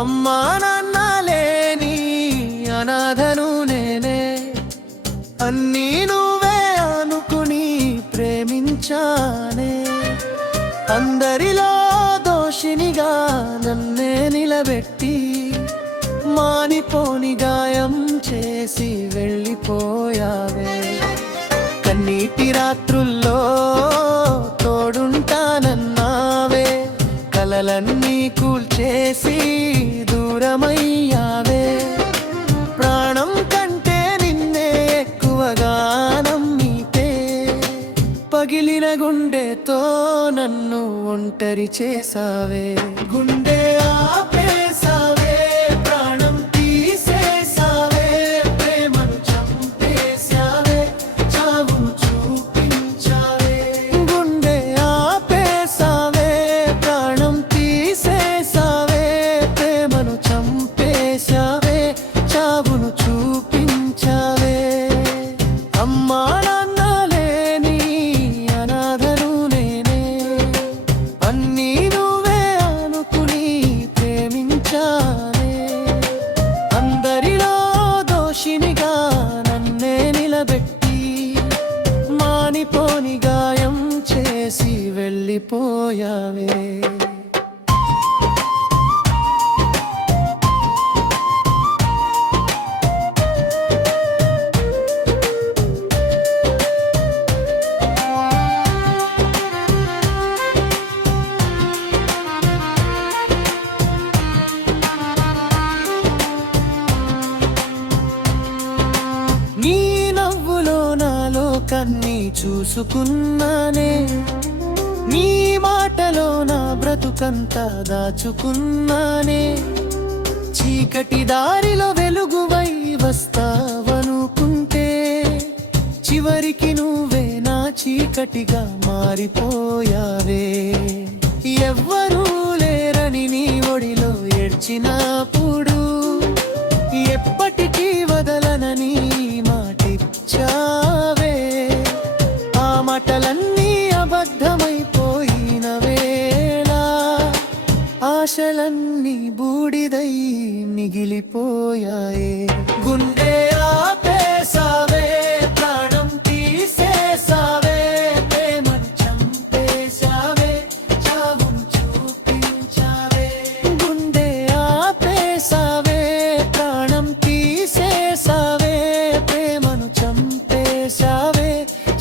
అమ్మా నాన్న లేని అనాథను నేనే, అన్నీ నువ్వే అనుకుని ప్రేమించానే. అందరిలో దోషినిగా నన్నే నిలబెట్టి మానిపోని గాయం చేసి వెళ్ళిపోయావే. కన్నీటి రాత్రుల్లో తోడుంటానన్నావే, కలలన్నీ కూల్చేసి దూరమయ్యావే. ప్రాణం కంటే నిన్నే ఎక్కువగా నమ్మితే పగిలిన గుండెతో నన్ను ఒంటరి చేసావే. గుండె ఆపేసావే, ప్రాణం తీసేసావే, ప్రేమను చంపేసావే, చావును చూపించావే. గుండె ఆపేసావే, ప్రాణం తీసేసావే, ప్రేమను చంపేసావే, చావును చూపించావే. అమ్మా నాన్న లేని అనాథను నేనే, అన్నీ నువ్వే అనుకుని ప్రేమించానే. అందరిలో దోషినిగా నన్నే నిలబెట్టి మానిపోని గాయం చేసి వెళ్ళిపోయావే. నీ నవ్వులో నాలో కన్నీ చూసుకున్నానే, నీ మాటలో నా బ్రతుకంతా దాచుకున్నానే. చీకటి దారిలో వెలుగువై వస్తావనుకుంటే చివరికి నువ్వే నా చీకటిగా మారిపోయావే. ఎవ్వరూ లేరని నీ ఒడిలో ఏడ్చినప్పుడు ఎప్పటికీ వదలనని మాటిచ్చావే. ఆ మాటలన్నీ అబద్ధమైపోయిన వేళ ఆశలన్నీ బూడిదై మిగిలిపోయాయే. గుండె ఆపేసావే, ప్రాణం తీసేసావే, ప్రేమను చంపేసావే, చావును చూపించావే. గుండె ఆపేసావే, ప్రాణం తీసేసావే, ప్రేమను చంపేసావే,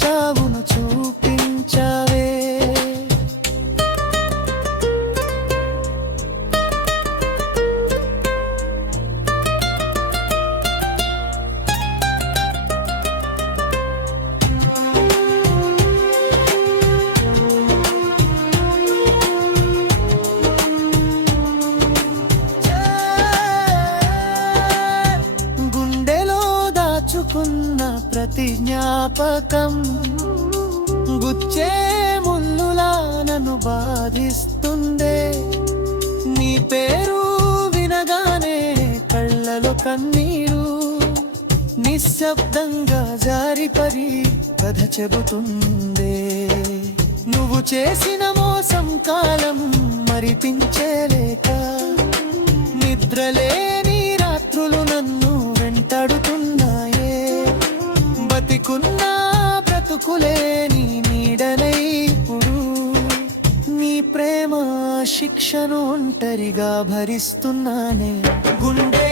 చావును చూపించావే. గుండెలో దాచుకున్న ప్రతి జ్ఞాపకం గుచ్చే ముల్లులా నన్ను బాధిస్తుందే. నీ పేరు వినగానే కళ్ళలో కన్నీరు నిశ్శబ్దంగా జారిపడి కథ చెబుతుందే. నువ్వు చేసిన మోసం కాలం మరిపించలేక నిద్రలేని రాత్రులు నన్ను వెంటాడుతున్నాయే. బతికున్న బ్రతుకులేని నీడనై ఇప్పుడు నీ ప్రేమ శిక్షను ఒంటరిగా భరిస్తున్నానే. గుండె